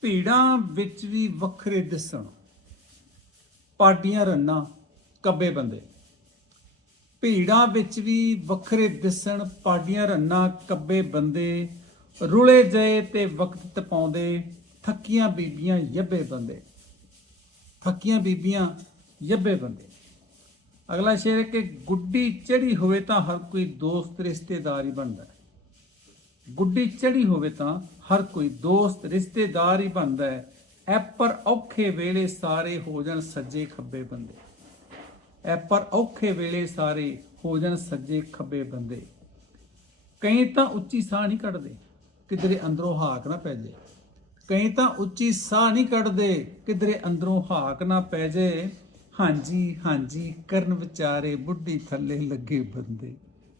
ਭੀੜਾਂ ਵਿੱਚ ਵੀ ਵੱਖਰੇ ਦਿਸਣ। ਪਾਡੀਆਂ ਰੰਨਾ, ਕੱਬੇ ਬੰਦੇ। ਭੀੜਾਂ ਵਿੱਚ ਵੀ ਵੱਖਰੇ ਦਿਸਣ ਪਾਡੀਆਂ ਰੰਨਾ, ਕੱਬੇ ਬੰਦੇ। ਰੁਲੇ ਜਏ ਤੇ ਵਕਤ ਤਪਾਉਂਦੇ ਥੱਕੀਆਂ ਬੀਬੀਆਂ, ਯੱਬੇ ਬੰਦੇ। ਥੱਕੀਆਂ ਬੀਬੀਆਂ, ਯੱਬੇ ਬੰਦੇ। ਅਗਲਾ ਸ਼ੇਰ ਹੈ ਕਿ ਗੁੱਡੀ ਚੜੀ ਹੋਵੇ ਤਾਂ ਹਰ ਕੋਈ ਦੋਸਤ, ਰਿਸ਼ਤੇਦਾਰ ਹੀ ਬਣਦਾ ਹੈ। ਗੁੱਡੀ ਚੜੀ ਹੋਵੇ ਤਾਂ ਹਰ ਕੋਈ ਦੋਸਤ, ਰਿਸ਼ਤੇਦਾਰ ਹੀ ਬਣਦਾ ਹੈ। ਐ ਔਖੇ ਵੇਲੇ ਸਾਰੇ ਹੋ ਜਾਣ ਸੱਜੇ ਖੱਬੇ ਬੰਦੇ। ਐ ਔਖੇ ਵੇਲੇ ਸਾਰੇ ਹੋ ਜਾਣ ਸੱਜੇ ਖੱਬੇ ਬੰਦੇ। ਕਈ ਤਾਂ ਉੱਚੀ ਸਾਹ ਨਹੀਂ ਕੱਢਦੇ, ਕਿਧਰੇ ਅੰਦਰੋਂ ਹਾਕ ਨਾ ਪੈ ਜੇ। ਕਈ ਤਾਂ ਉੱਚੀ ਸਾਹ ਨਹੀਂ ਕੱਢਦੇ, ਕਿਧਰੇ ਅੰਦਰੋਂ ਹਾਕ ਨਾ ਪੈ ਜੇ। ਹਾਂਜੀ ਹਾਂਜੀ, ਕਰਨ ਵਿਚਾਰੇ ਬੁੱਢੀ ਥੱਲੇ ਲੱਗੇ ਬੰਦੇ।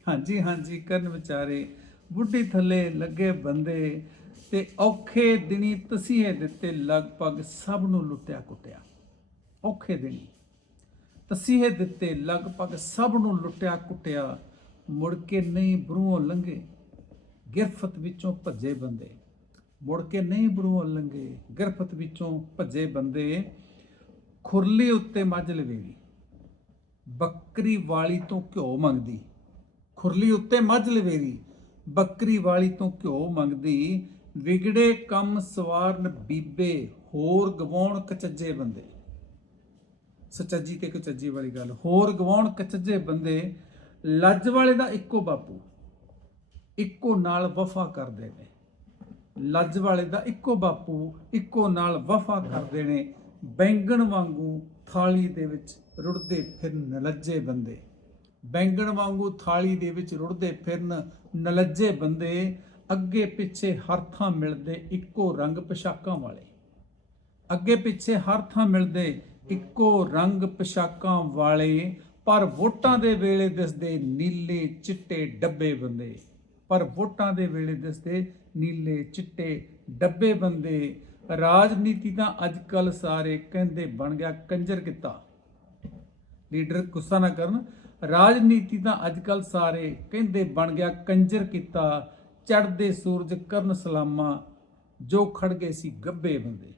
ਹਾਂਜੀ ਹਾਂਜੀ, ਕਰਨ ਵਿਚਾਰੇ ਬੁੱਢੀ ਥੱਲੇ ਲੱਗੇ ਬੰਦੇ ਤੇ ਔਖੇ ਦਿਨੀ ਤਸੀਹੇ ਦਿੱਤੇ ਲਗਭਗ ਸਭ ਨੂੰ ਲੁੱਟਿਆ ਕੁੱਟਿਆ। ਔਖੇ ਦਿਨੀ ਤਸੀਹੇ ਦਿੱਤੇ ਲਗਭਗ ਸਭ ਨੂੰ ਲੁੱਟਿਆ ਕੁੱਟਿਆ। ਮੁੜ ਕੇ ਨਹੀਂ ਬਰੂਹੋਂ ਲੰਘੇ, ਗਿਰਫਤ ਵਿੱਚੋਂ ਭੱਜੇ ਬੰਦੇ। ਮੁੜ ਕੇ ਨਹੀਂ ਬਰੂਹੋਂ ਲੰਘੇ, ਗਿਰਫਤ ਵਿੱਚੋਂ ਭੱਜੇ ਬੰਦੇ। ਖੁਰਲੀ ਉੱਤੇ ਮੱਝ ਲਵੇਰੀ, ਬੱਕਰੀ ਵਾਲੀ ਤੋਂ ਘਿਓ ਮੰਗਦੀ। ਖੁਰਲੀ ਉੱਤੇ ਮੱਝ ਲਵੇਰੀ ਬੱਕਰੀ ਵਾਲੀ ਤੋਂ ਘਿਓ ਮੰਗਦੀ, ਵਿਗੜੇ ਕੰਮ ਸਵਾਰਨ ਬੀਬੇ, ਹੋਰ ਗਵਾਉਣ ਕਚੱਜੇ ਬੰਦੇ। ਸਚੱਜੀ ਤੇ ਕਚੱਜੀ ਵਾਲੀ ਗੱਲ, ਹੋਰ ਗਵਾਉਣ ਕਚੱਜੇ ਬੰਦੇ, ਲੱਜ ਵਾਲੇ ਦਾ ਇੱਕੋ ਬਾਪੂ, ਇੱਕੋ ਨਾਲ ਵਫਾ ਕਰਦੇ ਨੇ। ਲੱਜ ਵਾਲੇ ਦਾ ਇੱਕੋ ਬਾਪੂ, ਇੱਕੋ ਨਾਲ ਵਫਾ ਕਰਦੇ ਨੇ। ਬੈਂਗਣ ਵਾਂਗੂ ਥਾਲੀ ਦੇ ਵਿੱਚ ਰੁੜਦੇ ਫਿਰਨ ਨਲੱਜੇ ਬੰਦੇ। ਬੈਂਗਣ ਵਾਂਗੂ ਥਾਲੀ ਦੇ ਵਿੱਚ ਰੁੜਦੇ ਫਿਰਨ ਨਲੱਜੇ ਬੰਦੇ ਅੱਗੇ ਪਿੱਛੇ ਹਰ ਥਾਂ ਮਿਲਦੇ ਇੱਕੋ ਰੰਗ ਪੋਸ਼ਾਕਾਂ ਵਾਲੇ। ਅੱਗੇ ਪਿੱਛੇ ਹਰ ਥਾਂ ਮਿਲਦੇ ਇੱਕੋ ਰੰਗ ਪੋਸ਼ਾਕਾਂ ਵਾਲੇ, ਪਰ ਵੋਟਾਂ ਦੇ ਵੇਲੇ ਦਿਸਦੇ ਨੀਲੇ ਚਿੱਟੇ ਡੱਬੇ ਬੰਦੇ। ਪਰ ਵੋਟਾਂ ਦੇ ਵੇਲੇ ਦਿਸਦੇ ਨੀਲੇ ਚਿੱਟੇ ਡੱਬੇ ਬੰਦੇ। ਰਾਜਨੀਤੀ ਤਾਂ ਅੱਜ ਕੱਲ ਸਾਰੇ ਕਹਿੰਦੇ ਬਣ ਗਿਆ ਕੰਜਰ ਕਿੱਤਾ ਲੀਡਰ ਗੁੱਸਾ ਨਾ ਕਰਨ। ਰਾਜਨੀਤੀ ਤਾਂ ਅੱਜ ਕੱਲ ਸਾਰੇ ਕਹਿੰਦੇ ਬਣ ਗਿਆ ਕੰਜਰ ਕੀਤਾ ਚੜਦੇ ਸੂਰਜ ਕਰਨ ਸਲਾਮਾ, ਜੋ ਖੜ ਗਏ ਸੀ ਗੱਬੇ ਬੰਦੇ।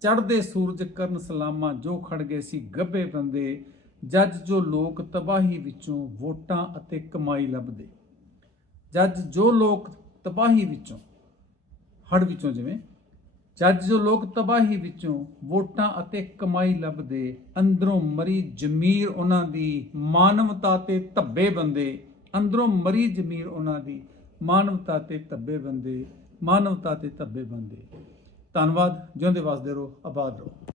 ਚੜਦੇ ਸੂਰਜ ਕਰਨ ਸਲਾਮਾ, ਜੋ ਖੜ ਗਏ ਸੀ ਗੱਬੇ ਬੰਦੇ। ਜੱਜ ਜੋ ਲੋਕ ਤਬਾਹੀ ਵਿੱਚੋਂ ਵੋਟਾਂ ਅਤੇ ਕਮਾਈ ਲੱਭਦੇ। ਜੱਜ ਜੋ ਲੋਕ ਤਬਾਹੀ ਵਿੱਚੋਂ ਹੜ ਵਿੱਚੋਂ ਜਿਵੇਂ ਜੱਜ ਜੋ ਲੋਕ ਤਬਾਹੀ ਵਿੱਚੋਂ ਵੋਟਾਂ ਅਤੇ ਕਮਾਈ ਲੱਭਦੇ, ਅੰਦਰੋਂ ਮਰੀ ਜ਼ਮੀਰ ਉਹਨਾਂ ਦੀ ਮਾਨਵਤਾ ਤੇ ਧੱਬੇ ਬੰਦੇ, ਅੰਦਰੋਂ ਮਰੀ ਜ਼ਮੀਰ ਉਹਨਾਂ ਦੀ ਮਾਨਵਤਾ ਤੇ ਧੱਬੇ ਬੰਦੇ, ਮਾਨਵਤਾ ਤੇ ਧੱਬੇ ਬੰਦੇ। ਧੰਨਵਾਦ, ਜਿਉਂਦੇ ਵਸਦੇ ਰਹੋ, ਆਬਾਦ ਰਹੋ।